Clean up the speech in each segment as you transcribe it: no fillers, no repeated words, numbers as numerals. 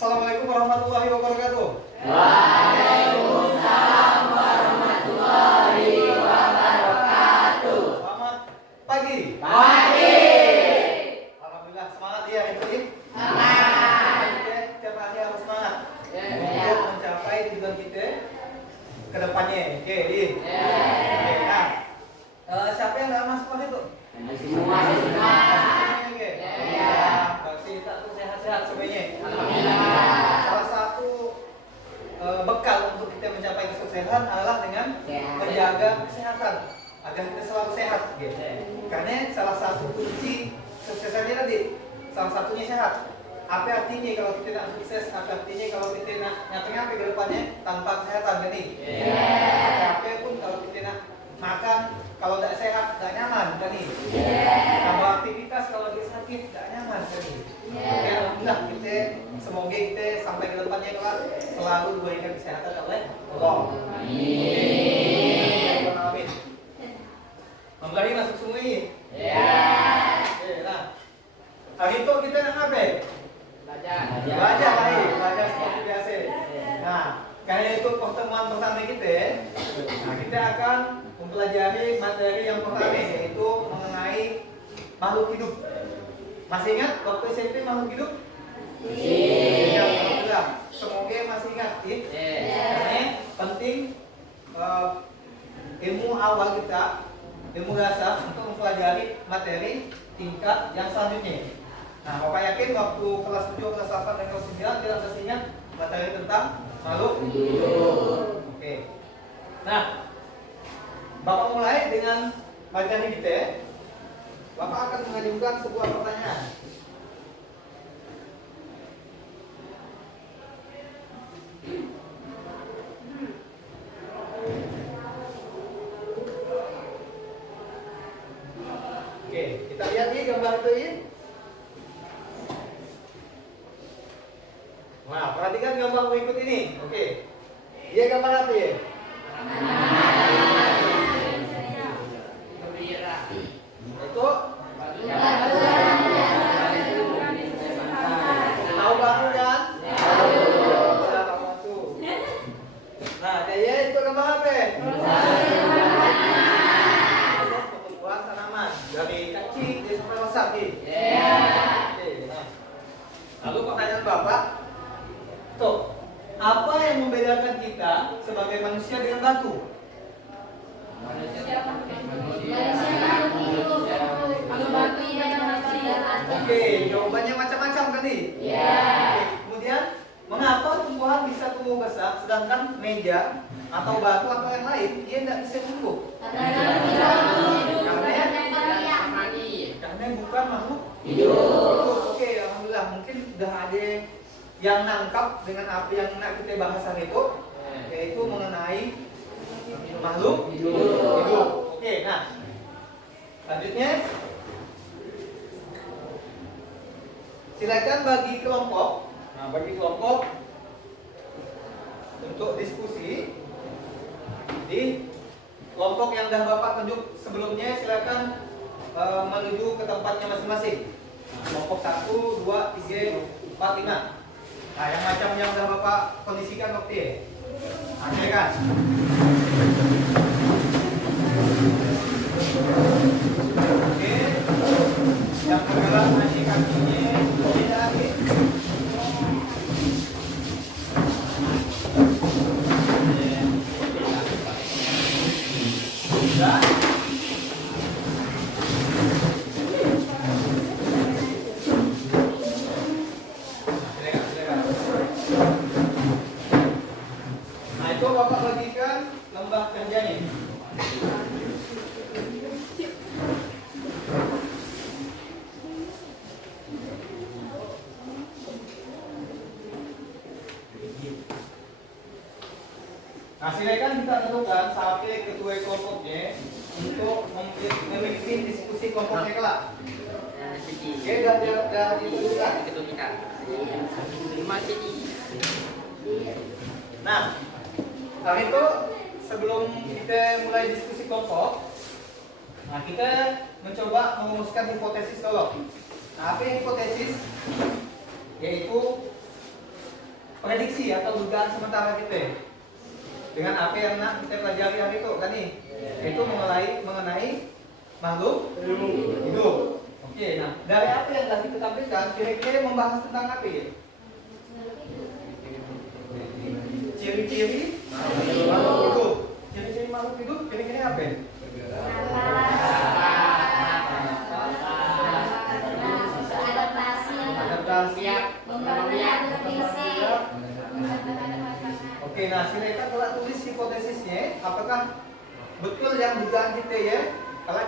Assalamualaikum warahmatullahi wabarakatuh. Waalaikumsalam warahmatullahi wabarakatuh. Selamat pagi. Pagi. Alhamdulillah semangat ya itu ya. Semangat. Oke, tiap hari harus semangat Ya. untuk mencapai tujuan kita ke depannya. Oke, di. Ya. Oke, nah. Siapa yang nggak masuk kelas itu? Semua. Semuanya, oke. Ya. Berarti kita tuh sehat-sehat semuanya. Alhamdulillah. Salah satu bekal untuk kita mencapai kesuksesan adalah dengan Sehat. menjaga kesehatan agar kita selalu sehat. Gitu. Karena salah satu kunci kesuksesannya tadi salah satunya sehat. Apa artinya kalau kita nak sukses? Apa artinya kalau kita nak ngapain ke depannya tanpa kesehatan kan nih? Apa pun kalau kita nak makan kalau tidak sehat tidak nyaman kan nih? Kalau aktivitas kalau dia sakit tidak nyaman kan nih? Ya, alhamdulillah kita semoga kita sampai ke depannya kelak selalu diberikan kesehatan oleh Allah. Amin. Memberi masuk semua ini. Oke, nah. Hari itu kita nak apa? Belajar lagi, belajar seperti biasa. Nah, karena itu pertemuan pertama kita, nah kita akan mempelajari materi yang pertama yaitu mengenai makhluk hidup. Masih ingat waktu SMP makhluk hidup? Iya. Alhamdulillah. Semoga masih ingat, ya. Karena penting ilmu awal kita, ilmu dasar untuk mempelajari materi tingkat yang selanjutnya. Nah, Bapak yakin waktu kelas 7, kelas 8, dan kelas 9 kita masih ingat materi tentang makhluk hidup. Oke. Nah, Bapak mulai dengan materi kita. Bapak akan mengajukan sebuah pertanyaan. Oke, kita lihat nih gambar itu ya. Nah, perhatikan gambar berikut ini. Oke. Dia gambar apa ya? Itu tahu batu kan? Tahu batu. Nah, dia itu gambar apa? Proses pembuatan tanaman dari kecil dia sampai besar nih. Oke, nah. Lalu pertanyaan Bapak, tuh, apa yang membedakan kita sebagai manusia dengan batu? Oke, jawabannya macam-macam kan nih? Oke, kemudian, mengapa tumbuhan bisa tumbuh besar sedangkan meja atau batu atau yang lain dia tidak bisa tumbuh? Karena bukan makhluk hidup. Oke, alhamdulillah mungkin sudah ada yang nangkap dengan apa yang nak kita bahas hari itu, yaitu mengenai makhluk hidup. Oke, nah selanjutnya silakan bagi kelompok. Nah, bagi kelompok untuk diskusi di kelompok yang dah Bapak tunjuk sebelumnya, silakan menuju ke tempatnya masing-masing. Nah, kelompok 1, 2, 3, 4, 5. Nah, yang macam yang udah Bapak kondisikan waktu ya. Oke kan? Oke. Yang bergerak nanti kakinya tidak lagi. Sudah. Nah, itu Bapak bagikan lembah kerjanya. Nah, silakan kita tentukan sampai ketua kelompoknya untuk memiliki diskusi kelompoknya kelak. Oke, dah ditentukan. Nah, hari itu sebelum kita mulai diskusi kelompok, nah kita mencoba merumuskan hipotesis dulu. Nah, apa yang hipotesis? Yaitu prediksi atau dugaan sementara kita dengan apa yang nak kita pelajari hari itu kan nih, itu mengenai makhluk hidup. Oke, nah dari apa yang telah kita tampilkan kira-kira membahas tentang apa ya? Ciri-ciri makhluk hidup. Ciri-ciri makhluk hidup kira-kira apa? Adaptasi. Oke, nah silakan telah tulis hipotesisnya. Apakah betul yang dugaan kita ya? Kalau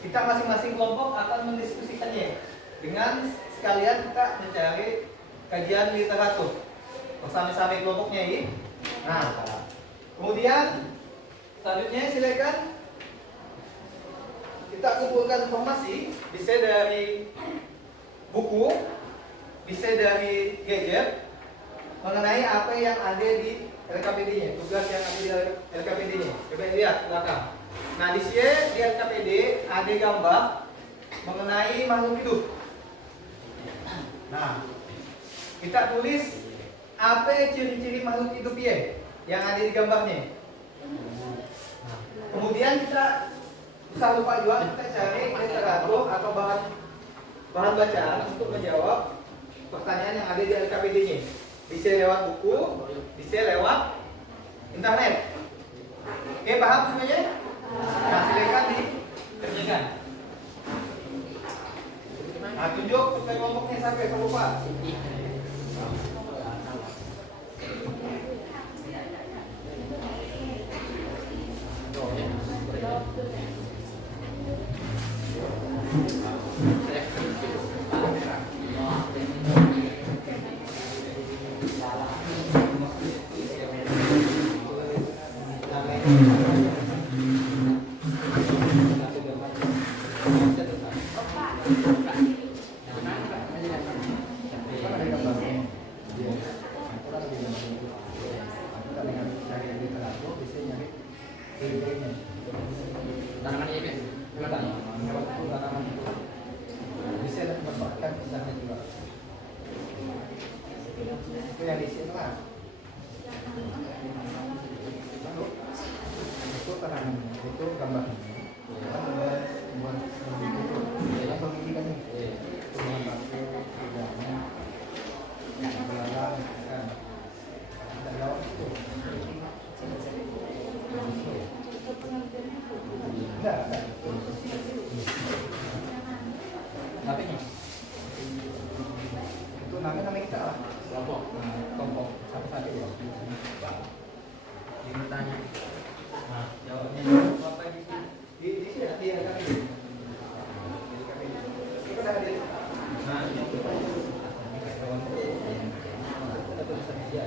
kita masing-masing kelompok akan mendiskusikannya dengan sekalian kita mencari kajian literatur bersama-sama kelompoknya ini. Nah, kemudian selanjutnya silakan kita kumpulkan informasi, bisa dari buku, bisa dari gadget mengenai apa yang ada di LKPD-nya, tugas yang ada di LKPD-nya. Coba lihat belakang. Nah, di sini di LKPD ada gambar mengenai makhluk hidup. Nah, kita tulis apa ciri-ciri makhluk hidup ya yang ada di gambarnya. Nah, kemudian kita usah lupa juga kita cari literatur atau bahan bacaan untuk menjawab pertanyaan yang ada di LKPD-nya. Bisa lewat buku, bisa lewat internet. Oke, paham semuanya? Nah, silakan dikerjakan. Nah, tunjuk supaya kelompoknya sampai lupa. Itu yang di sini lah. Itu tanaman, itu gambarnya. Buat itu pendidikan nih. Tumbuhan batu, hidangnya, belalang, kan. Dan lawan itu. Enggak. Tapi itu namanya kita lah. Kelompok satu-satu ya. Ditanya. Nah, jawabnya apa di sini ada kami. Itu ada di. Nah, yang kita kita tulisan dia.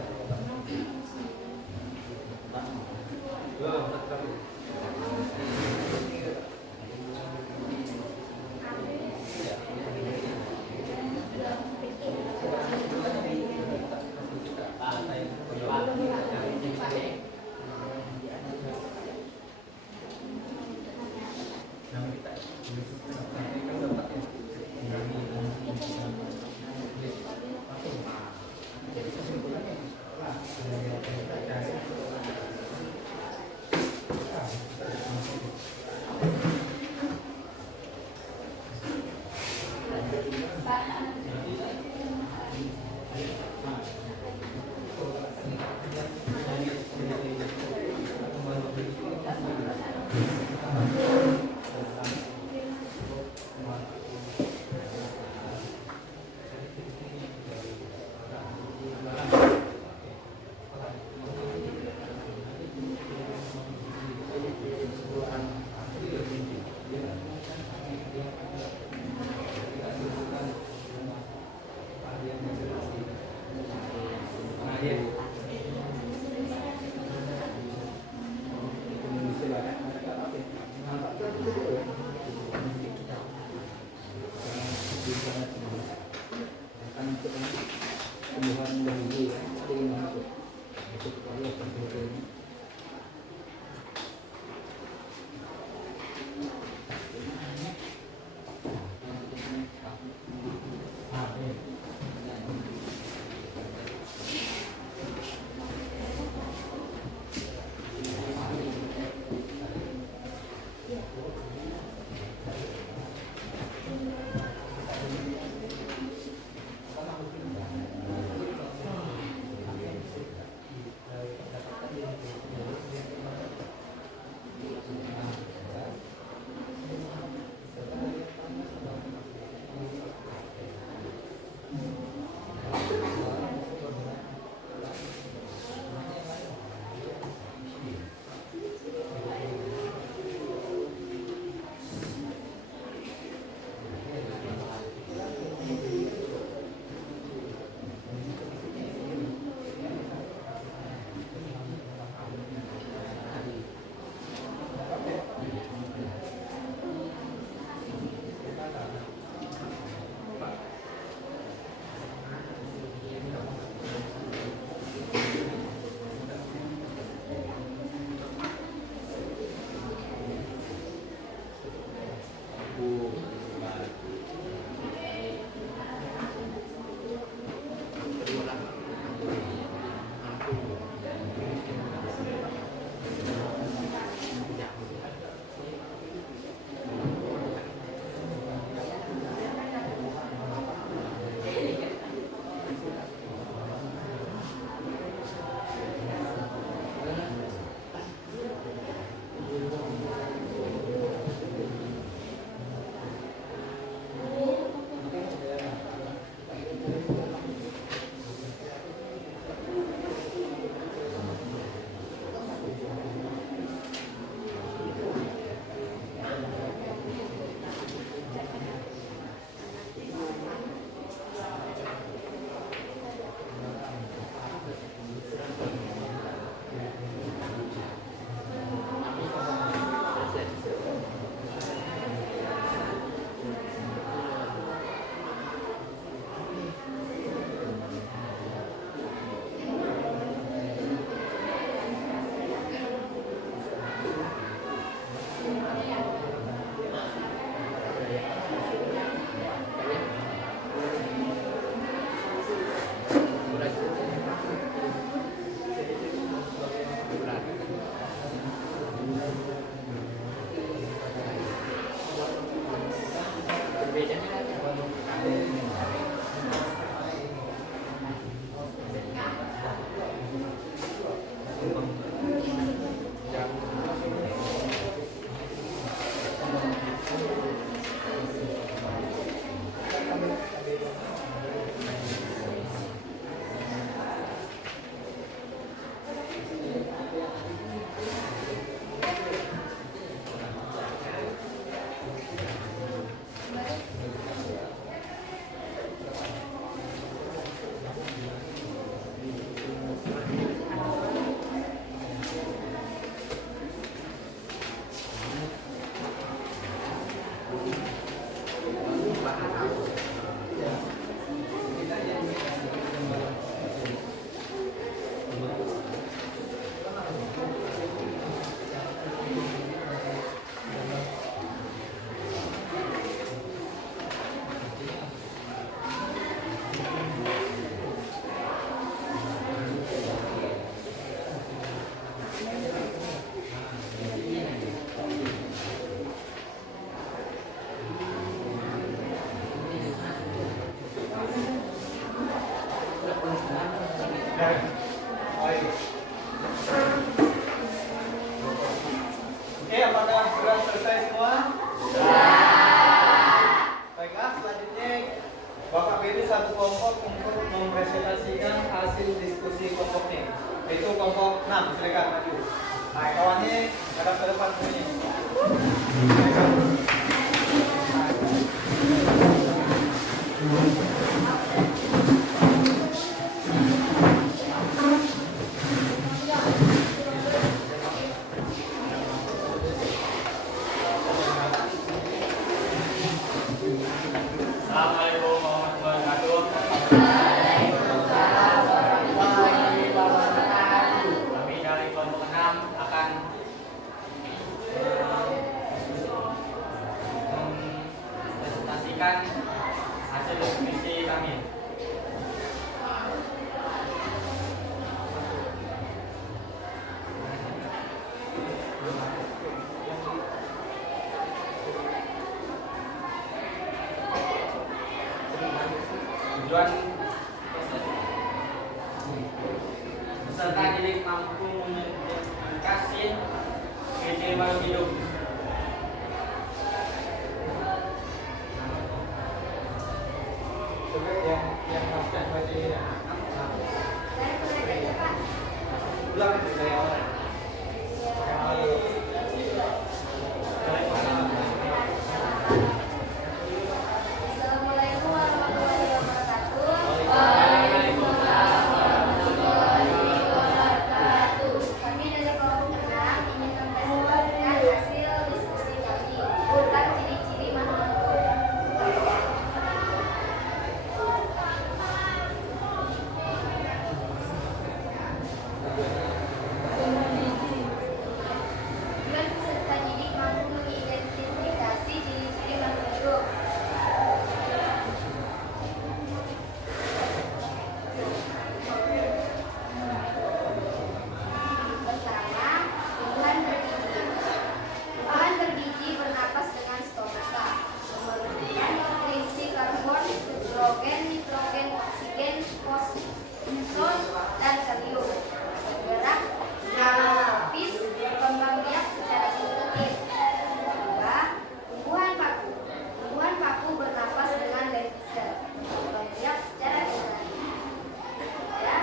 Belum, satu. Oke, apakah sudah selesai semua? Baiklah, selanjutnya Bapak pilih satu kelompok untuk mempresentasikan hasil diskusi kelompoknya. Itu kelompok 6, silakan maju. Nah, kawannya hadap ke depan sini. Assalamualaikum warahmatullahi wabarakatuh. Kami dari kelompok 6 akan mempresentasikan hasil diskusi kami. Tujuan peserta didik mampu mengidentifikasi ciri-ciri makhluk hidup. Coba yang maafkan baca ini. Ulang dari awal. Assalamualaikum warahmatullahi wabarakatuh. Kami dari kelompok 6 ingin mempresentasikan hasil diskusi kami tentang ciri-ciri makhluk hidup. Tujuan peserta didik mampu mengidentifikasi ciri-ciri makhluk hidup. Pertama, tumbuhan bergigi. Tumbuhan bergigi bernapas dengan stomata, memerlukan nutrisi karbon, hidrogen, nitrogen, oksigen, fosfor, dan kalium. Bergerak melapis berkembang biak secara sintetis. Kedua, tumbuhan paku. Tumbuhan paku bernapas dengan lentisel, berkembang biak secara alami. Ya,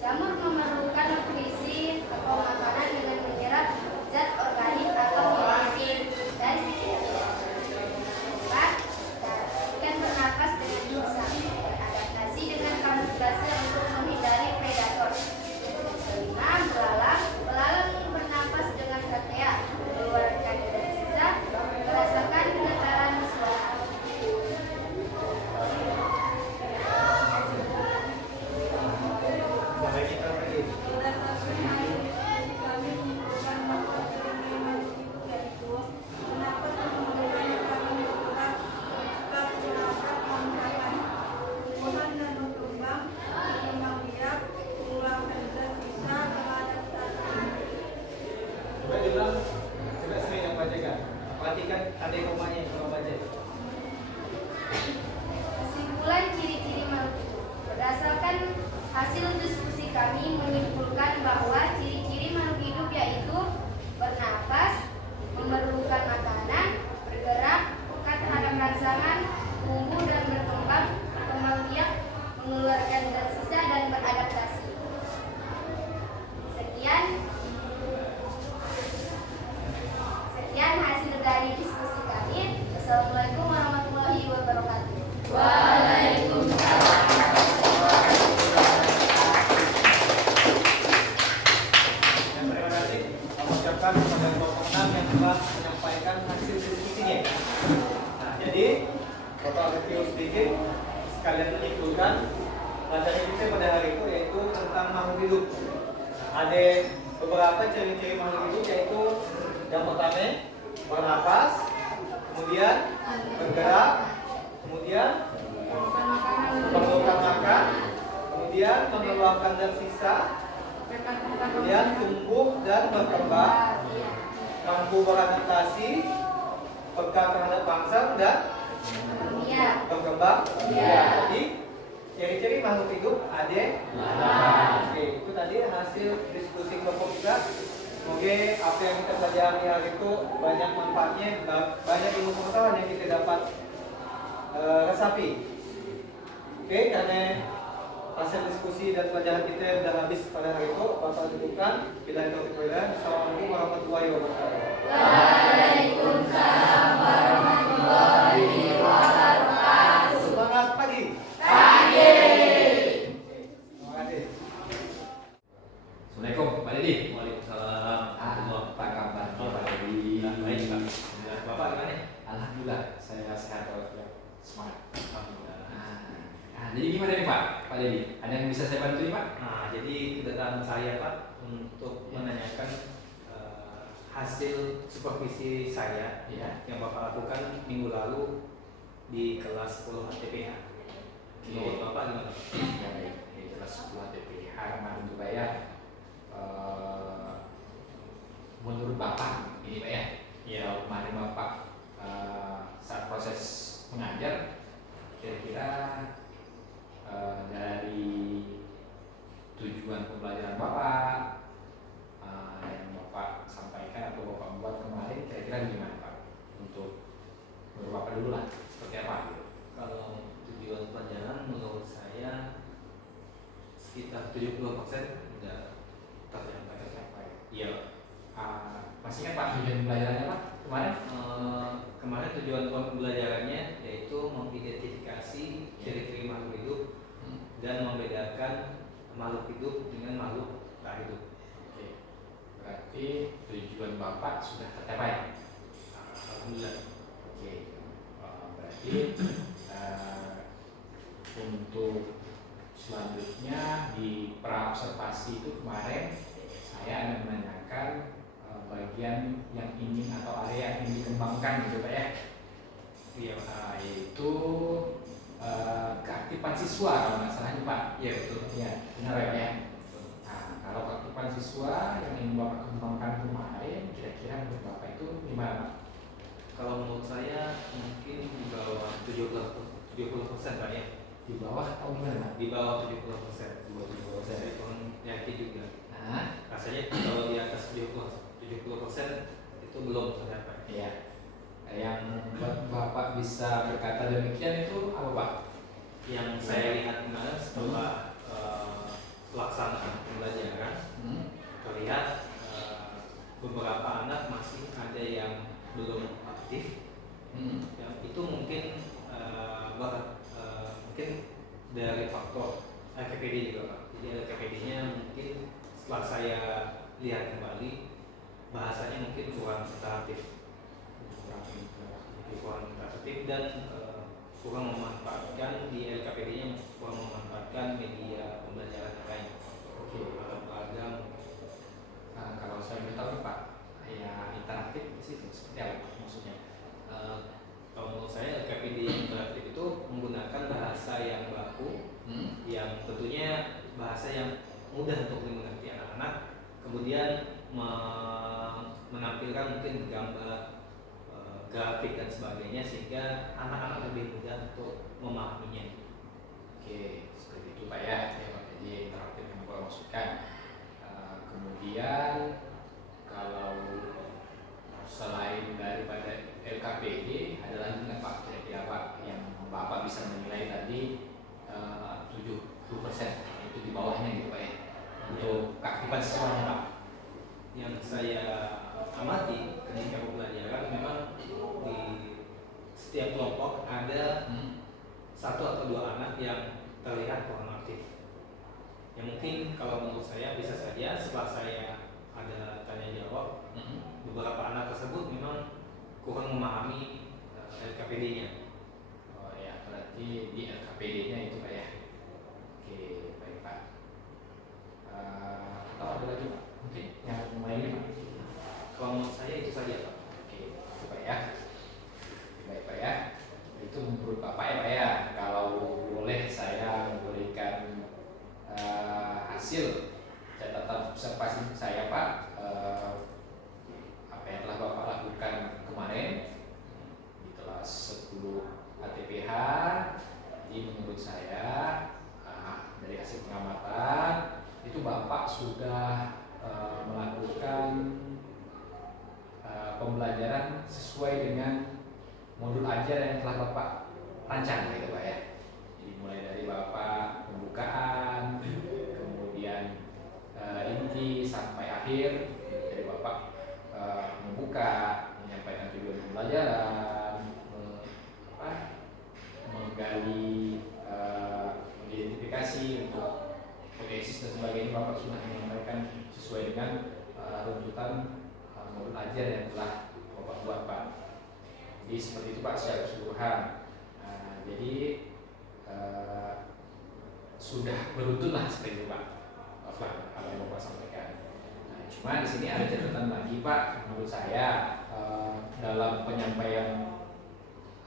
jamur memerlukan nutrisi atau makanan dengan menyerap zat organik atau mikroorganisme dari sekitar. Keempat, ikan bernapas dengan bisa beradaptasi dengan kamuflase untuk menghindari predator. Kelima, belalang. Belalang bernapas dengan katea, mengeluarkan zat sisa berdasarkan getaran suara. Sampai kita lagi. Coba diulang. Coba sering yang bacakan. Perhatikan ada komanya kalau baca. Kesimpulan ciri-ciri makhluk hidup. Berdasarkan hasil diskusi kami menyimpulkan bahwa ciri-ciri makhluk hidup yaitu bernapas, memerlukan makanan, bergerak, peka terhadap rangsangan, tumbuh dan berkembang, berkembang biak, mengeluarkan zat sisa dan beradaptasi. Sekian hasil dari diskusi kami. Wassalamualaikum warahmatullahi wabarakatuh. Waalaikumsalam. hidup. Ada beberapa ciri-ciri makhluk hidup, yaitu yang pertama bernapas, kemudian bergerak, kemudian memerlukan makan, kemudian mengeluarkan zat sisa, kemudian tumbuh dan berkembang, mampu beradaptasi, peka terhadap bangsa dan berkembang. Jadi ciri-ciri makhluk hidup ada. Oke, itu tadi hasil diskusi kelompok kita. Semoga apa yang kita pelajari hari itu banyak manfaatnya, banyak ilmu pengetahuan yang kita dapat resapi. Oke, karena hasil diskusi dan pelajaran kita sudah habis pada hari itu, Bapak cukupkan. Bila itu kita, Assalamualaikum warahmatullahi wabarakatuh. Waalaikumsalam warahmatullahi wabarakatuh. Semangat pagi. Pagi. Terima kasih. Assalamualaikum Pak Dedi. Waalaikumsalam. Apa kabar Pak Dedi? Baik Pak. Bapak gimana? Alhamdulillah saya sehat walafiat, semangat. Alhamdulillah. Nah, jadi gimana nih Pak Dedi? Ada yang bisa saya bantu nih Pak? Nah, jadi kedatangan saya Pak untuk menanyakan hasil supervisi saya Iya. yang Bapak lakukan minggu lalu di kelas 10 HTPH. Menurut Bapak gimana? Ya baik. Ini jelas sebuah TPH kemarin tuh Pak ya. Menurut Bapak ini Pak ya. Iya. Kalau kemarin Bapak saat proses mengajar, kira-kira dari tujuan pembelajaran Bapak yang Bapak sampaikan atau Bapak buat kemarin, kira-kira gimana Pak? Untuk menurut Bapak dulu lah, seperti apa gitu? Kalau tujuan pelajaran menurut saya sekitar 70% sudah tercapai. Iya. Masih kan Pak tujuan pembelajarannya Pak kemarin? Kemarin tujuan pembelajarannya yaitu mengidentifikasi ciri-ciri makhluk hidup dan membedakan makhluk hidup dengan makhluk tak hidup. Oke, berarti tujuan Bapak sudah tercapai. Alhamdulillah. Oke, berarti untuk selanjutnya di pra observasi itu kemarin saya ada menanyakan bagian yang ingin atau area yang ingin dikembangkan gitu Pak ya. Iya. Yaitu keaktifan siswa kalau nggak salah nih Pak. Iya betul. Ya, benar ya Pak ya. Nah, kalau keaktifan siswa yang ingin Bapak kembangkan kemarin, kira-kira menurut Bapak itu gimana Pak? Kalau menurut saya mungkin di bawah 70% Pak ya. Di bawah atau gimana Pak? Di bawah 70%. Di bawah 70%. Saya kurang yakin juga. Nah, Rasanya kalau di atas 70% itu belum tercapai. iya. Yang membuat Bapak bisa berkata demikian itu apa Pak? Yang saya lihat kemarin setelah pelaksanaan pembelajaran, terlihat beberapa anak masih ada yang belum aktif. Yang itu mungkin mungkin dari faktor LKPD juga Pak. Jadi LKPD-nya mungkin setelah saya lihat kembali bahasanya mungkin kurang interaktif, dan kurang memanfaatkan di LKPD-nya, kurang memanfaatkan media pembelajaran lain. Oke, alat beragam. Kalau saya boleh tahu nih, Pak, ya interaktif di situ seperti apa Pak, maksudnya? Kalau menurut saya LKPD yang interaktif itu menggunakan bahasa yang baku, yang tentunya bahasa yang mudah untuk dimengerti anak-anak, kemudian menampilkan mungkin gambar, grafik dan sebagainya sehingga anak-anak lebih mudah untuk memahaminya. Oke, seperti itu Pak ya. Jadi interaktif yang Bapak maksudkan. Kemudian kalau selain daripada LKPD, ada lagi nggak Pak kira-kira Pak yang Bapak bisa menilai tadi 70% itu di bawahnya gitu Pak ya, untuk keaktifan siswanya Pak? Yang saya amati ketika pembelajaran memang di setiap kelompok ada satu atau dua anak yang terlihat kurang aktif. Yang mungkin kalau menurut saya bisa saja setelah saya ada tanya jawab, beberapa anak tersebut memang kurang memahami LKPD-nya. Oh ya, berarti di LKPD-nya itu Pak ya. Oke, baik Pak. hasil catatan observasi saya Pak, apa yang telah Bapak lakukan kemarin di kelas 10 HTPH, jadi menurut saya dari hasil pengamatan itu Bapak sudah melakukan pembelajaran sesuai dengan modul ajar yang telah Bapak rancang gitu Pak ya. Jadi mulai dari Bapak pembukaan, kemudian inti sampai akhir, dari Bapak membuka, menyampaikan tujuan pembelajaran, menggali, mengidentifikasi untuk hipotesis dan sebagainya, Bapak sudah menyampaikan sesuai dengan runtutan modul ajar yang telah Bapak buat Pak. Jadi seperti itu Pak secara keseluruhan. Jadi sudah beruntun lah seperti itu Pak. Apa yang Bapak sampaikan. Cuma di sini ada catatan lagi Pak, menurut saya dalam penyampaian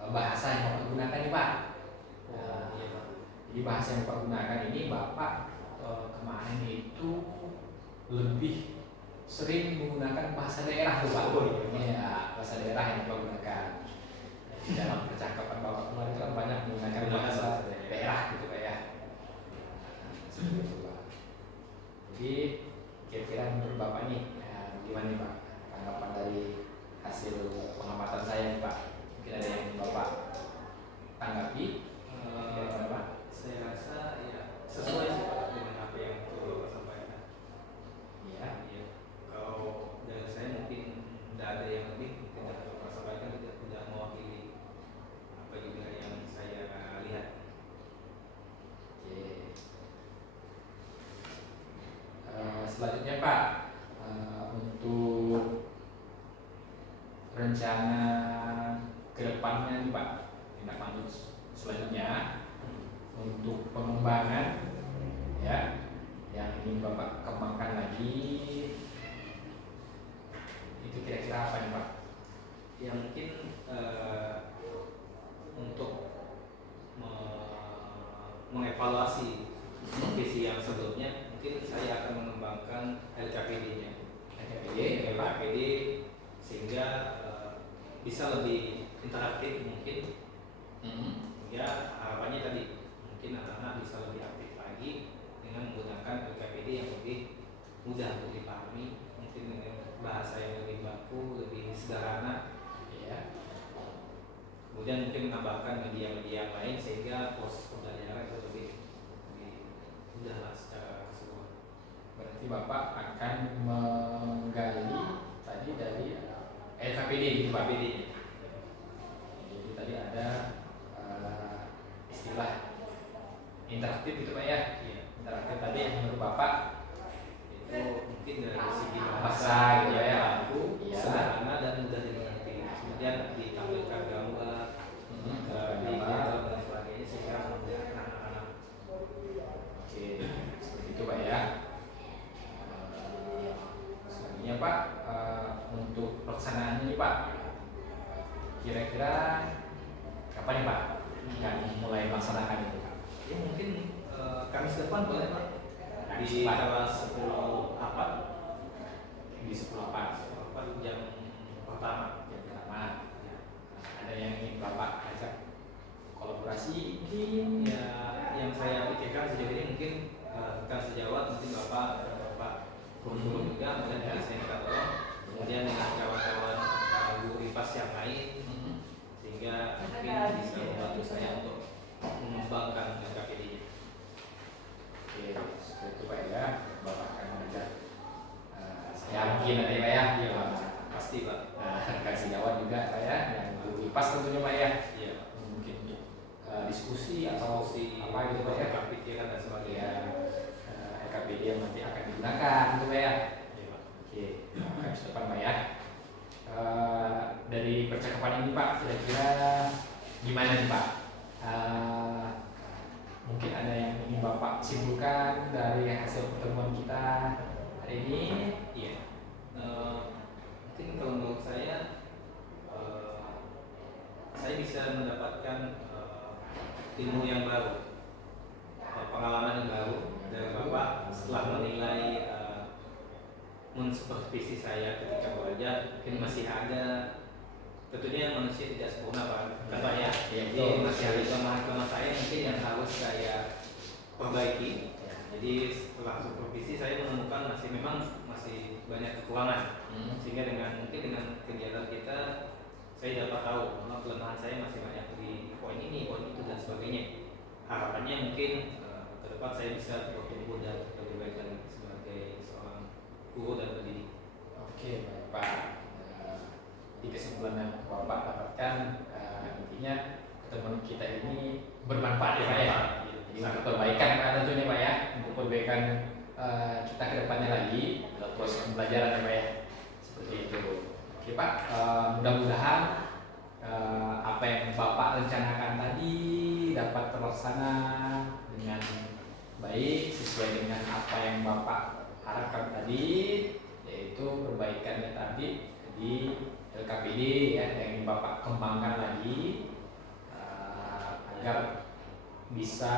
bahasa yang Bapak gunakan nih Pak. Jadi bahasa yang Bapak gunakan ini Bapak kemarin itu lebih sering menggunakan bahasa daerah tuh Pak. Ya, bahasa daerah yang Bapak gunakan. Dalam percakapan Bapak kemarin itu kan banyak menggunakan bahasa daerah gitu Pak ya. Seperti itu Pak. Jadi kira-kira menurut Bapak nih, gimana nih Pak tanggapan dari hasil pengamatan saya nih Pak? Mungkin ada yang Bapak tanggapi? Kira-kira Pak? Saya rasa ya sesuai sih Pak dengan apa yang Bapak sampaikan. Iya. Ya, kalau dari saya mungkin tidak ada yang lebih, mungkin yang Bapak sampaikan tidak mewakili apa juga yang saya lihat. Oke. Selanjutnya Pak, untuk rencana kedepannya nih Pak, tindak lanjut selanjutnya untuk pengembangan ya yang ingin Bapak kembangkan lagi, itu kira-kira apa nih Pak? Ya mungkin untuk mengevaluasi visi yang sebelumnya, mungkin saya akan mengembangkan LKPD-nya. LKPD sehingga bisa lebih interaktif mungkin. Ya harapannya tadi mungkin anak-anak bisa lebih aktif lagi dengan menggunakan LKPD yang lebih mudah untuk dipahami, mungkin dengan bahasa yang lebih baku, lebih sederhana ya. Kemudian mungkin menambahkan media-media yang lain sehingga proses pembelajaran itu lebih mudah lah secara keseluruhan. Berarti Bapak akan menggali tadi dari LKPD gitu Pak. Jadi tadi ada istilah interaktif itu Pak ya. Iya. Interaktif tadi yang menurut Bapak Itu mungkin dari segi bahasa gitu ya. baku, Iya. sederhana dan mudah dimengerti. Kemudian ditampilkan gambar, gambar dan sebagainya sehingga memudahkan anak-anak. Oke, seperti itu Pak ya. Selanjutnya Pak, untuk pelaksanaannya nih Pak, kira-kira kapan nih Pak akan mulai melaksanakan itu Pak? Ya mungkin Kamis depan boleh Pak. Kamis Di depan. tanggal 10 apa? Di 10/4 Jam pertama. yang pertama. Ada yang ingin Bapak ajak kolaborasi mungkin? Ya, yang saya pikirkan sejauh ini mungkin bukan sejawat, mungkin Bapak guru juga, kemudian dari saya minta tolong, kemudian dengan kawan-kawan guru IPAS yang lain, sehingga mungkin bisa membantu saya untuk mengembangkan LKPD. Oke, seperti itu Pak ya. Bapak akan mengajak saya mungkin nanti Pak ya. Iya Pak, pasti Pak. Kasih jawab juga Pak ya, yang guru IPAS tentunya Pak ya. Iya. Mungkin diskusi atau apa gitu Pak ya. Pikiran dan sebagainya. Ya, LKPD yang nanti akan digunakan gitu Pak ya. Iya Pak. Oke, Kamis depan Pak ya. Dari percakapan ini Pak, kira-kira gimana nih Pak? Mungkin ada yang ingin Bapak simpulkan dari hasil pertemuan kita hari ini? Iya. Mungkin kalau menurut saya bisa mendapatkan ilmu yang baru, pengalaman yang baru dari Bapak setelah supervisi saya ketika belajar mungkin masih ada, tentunya manusia tidak sempurna Pak, kan Pak ya. Iya, Jadi betul. masih ada kelemahan-kelemahan saya mungkin yang harus saya perbaiki. Ya. Jadi setelah supervisi saya menemukan memang masih banyak kekurangan. Sehingga mungkin dengan kegiatan kita saya dapat tahu bahwa kelemahan saya masih banyak di poin ini, poin itu dan sebagainya. Harapannya mungkin ke depan saya bisa bertumbuh dan lebih baik lagi sebagai seorang guru dan pendidik. Oke, baik Pak. Di kesimpulan yang Bapak dapatkan, intinya teman kita ini bermanfaat ya Pak ya. Jadi untuk perbaikan Pak tentunya Pak ya, untuk perbaikan kita ke depannya lagi dalam proses pembelajaran ya Pak ya. Seperti itu. Oke Pak, mudah-mudahan apa yang Bapak rencanakan tadi dapat terlaksana dengan baik sesuai dengan apa yang Bapak harapkan tadi, yaitu perbaikannya tadi di LKPD ya, yang ingin Bapak kembangkan lagi agar bisa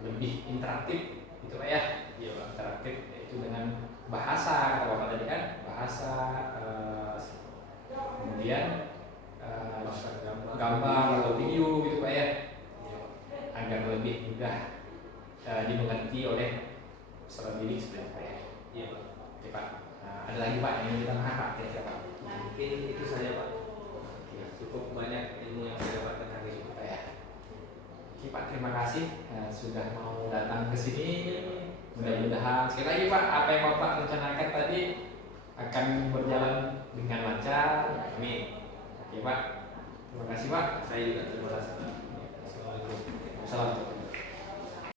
lebih interaktif gitu Pak ya. Iya Pak. Interaktif yaitu dengan bahasa, kata Bapak tadi kan, bahasa kemudian gambar atau video gitu Pak ya, agar lebih mudah dimengerti oleh peserta didik seperti Pak ya. Iya Pak. Oke Pak, ada lagi Pak yang ingin kita angkat ya Pak? Mungkin itu saja Pak. Cukup banyak ilmu yang saya dapatkan hari ini Pak ya. Oke Pak, terima kasih sudah mau datang ke sini. Mudah-mudahan sekali lagi Pak, apa yang Bapak rencanakan tadi akan berjalan dengan lancar. Amin. Oke Pak, terima kasih Pak. Saya juga terima kasih Pak. Assalamualaikum. Assalamualaikum.